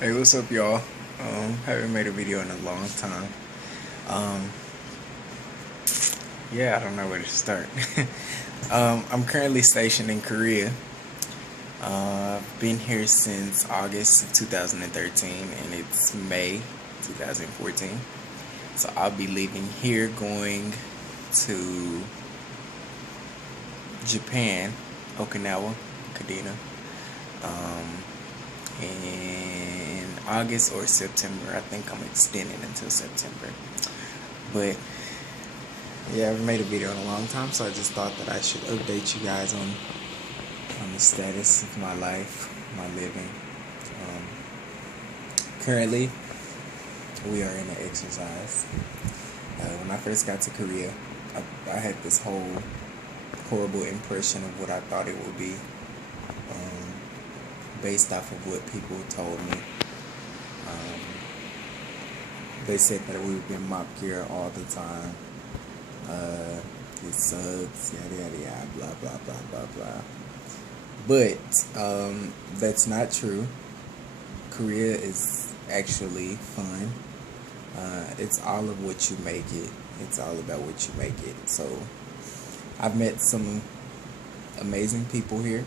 Hey, what's up, y'all? Haven't made a video in a long time. Um, yeah, I don't know where to start. I'm currently stationed in Korea. Been here since August of 2013, and it's May 2014. So I'll be leaving here, going to Japan, Okinawa, Kadena, um, in August or September. I think I'm extending until September. But yeah, I haven't made a video in a long time, so I just thought that I should update you guys on the status of my life, my living. Um, Currently, we are in an exercise. When I first got to Korea, I had this whole horrible impression of what I thought it would be, based off of what people told me. Um, they said that we would be mocked here all the time. It sucks, yada yada yada, blah blah blah blah blah. But that's not true. Korea is actually fun. It's all of what you make it. It's all about what you make it. So I've met some amazing people here,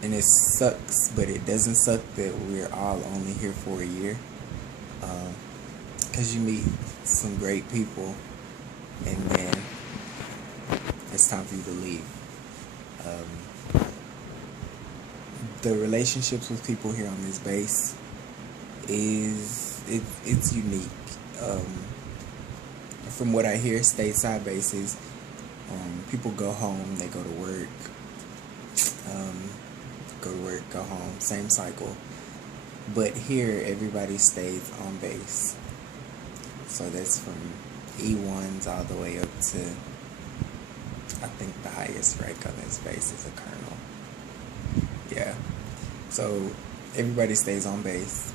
and it sucks, but it doesn't suck that we're all only here for a year. Because you meet some great people, and then it's time for you to leave. The relationships with people here on this base it's unique. From what I hear, stateside bases, people go home, they go to work, go home, same cycle. But here, everybody stays on base. So that's from E1s all the way up to, I think the highest rank on this base is a colonel. Yeah. So everybody stays on base.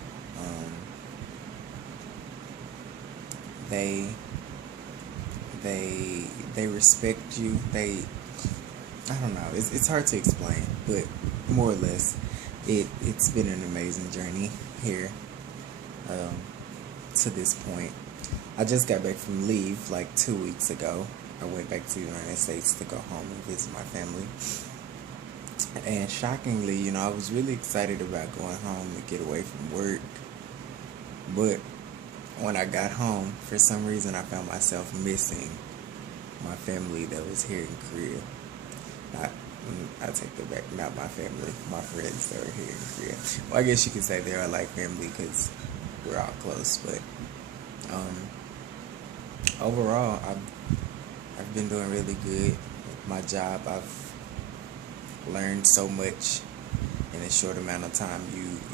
They they respect you. I don't know. It's hard to explain, but more or less, it's been an amazing journey here, to this point. I just got back from leave like 2 weeks ago. I went back to the United States to go home and visit my family. And shockingly, I was really excited about going home to get away from work. But when I got home, for some reason, I found myself missing my family that was here in Korea. Not, I take that back. Not my family, my friends that are here in Korea. Well, I guess you could say they are like family because we're all close. But overall, I've been doing really good with my job. I've learned so much in a short amount of time.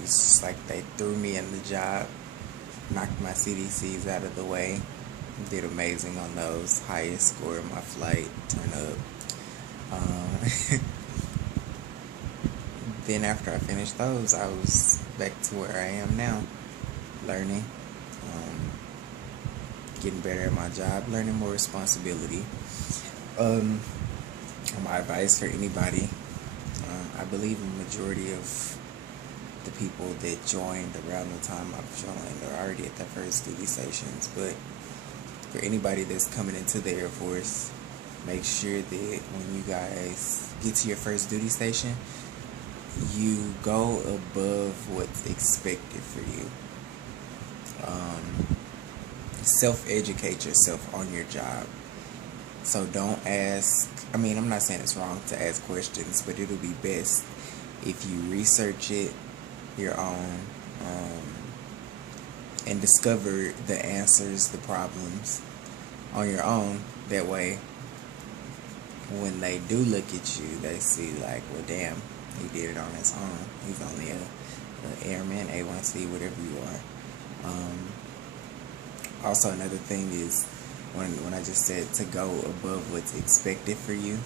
It's just like they threw me in the job, knocked my CDCs out of the way, did amazing on those, highest score in my flight, turn up. Then after I finished those, I was back to where I am now, learning, getting better at my job, learning more responsibility. My advice for anybody, I believe the majority of the people that joined around the time I've joined are already at their first duty stations. But for anybody that's coming into the Air Force, make sure that when you guys get to your first duty station, you go above what's expected for you. Self-educate yourself on your job. So don't ask, I'm not saying it's wrong to ask questions, but it'll be best if you research it your own, and discover the answers, the problems on your own. That way, when they do look at you, they see like, well, damn, he did it on his own. He's only a airman, A1C, whatever you are. Also, another thing is when I just said to go above what's expected for you.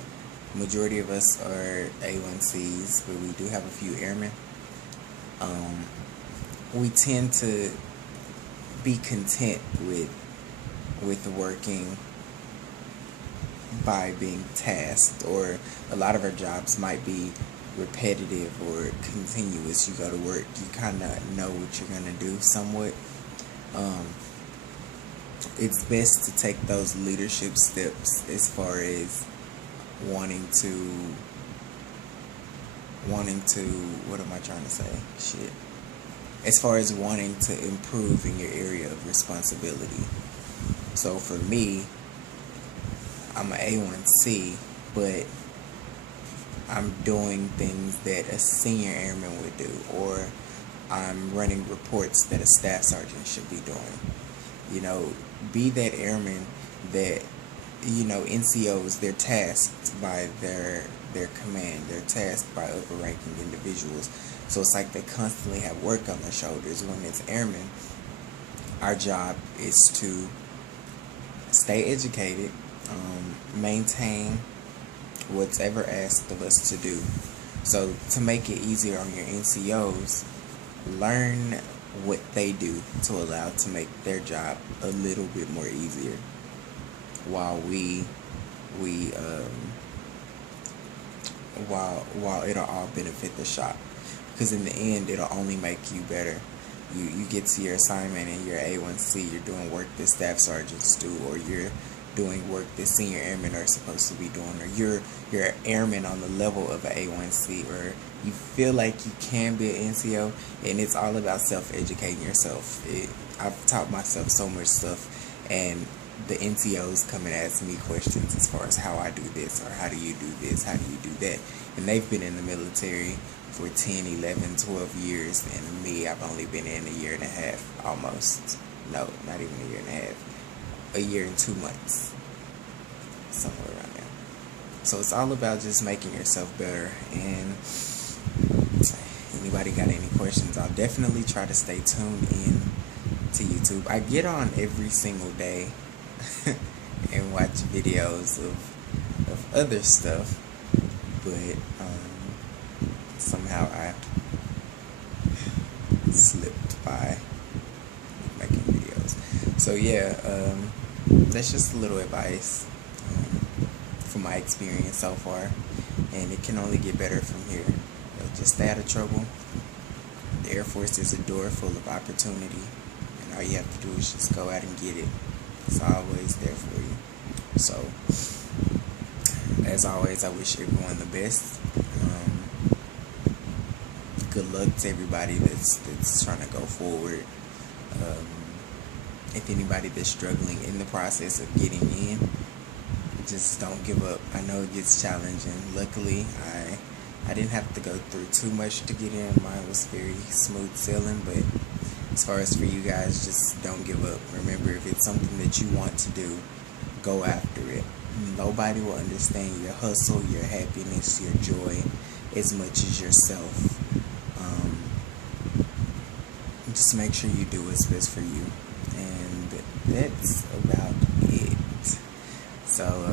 Majority of us are A1Cs, but we do have a few airmen. We tend to be content with working by being tasked, or a lot of our jobs might be repetitive or continuous. You go to work, you kind of know what you're going to do somewhat. Um, it's best to take those leadership steps as far as wanting to what am I trying to say? Shit. As far as wanting to improve in your area of responsibility. So for me, I'm an A1C, but I'm doing things that a senior airman would do, or I'm running reports that a staff sergeant should be doing. You know, be that airman that, NCOs, they're tasked by their command, they're tasked by upper ranking individuals. So it's like they constantly have work on their shoulders. When it's airmen, our job is to stay educated, maintain what's ever asked of us to do. So to make it easier on your NCOs, learn what they do to allow to make their job a little bit more easier, while while it'll all benefit the shop, because in the end it'll only make you better. You get to your assignment and you're A1C, you're doing work that staff sergeants do, or you're doing work that senior airmen are supposed to be doing, or you're airman on the level of an A1C, or you feel like you can be an NCO. And it's all about self-educating yourself. I've taught myself so much stuff, and the NCOs come and ask me questions as far as how I do this, or how do you do this, how do you do that. And they've been in the military for 10, 11, 12 years, and me, I've only been in a year and a half, almost. No, not even a year and a half. A year and 2 months. Somewhere around there. So it's all about just making yourself better. And anybody got any questions, I'll definitely try to stay tuned in to YouTube. I get on every single day and watch videos of other stuff, but somehow I slipped by making videos. So yeah, that's just a little advice from my experience so far, and it can only get better from here. Just stay out of trouble. The Air Force is a door full of opportunity, and all you have to do is just go out and get it. It's always there for you. So, as always, I wish everyone the best. Good luck to everybody that's trying to go forward. If anybody that's struggling in the process of getting in, just don't give up. I know it gets challenging. Luckily, I didn't have to go through too much to get in. Mine was very smooth sailing, but as far as for you guys, just don't give up. Remember, if it's something that you want to do, go after it. Nobody will understand your hustle, your happiness, your joy as much as yourself. Just make sure you do what's best for you. And that's about it. So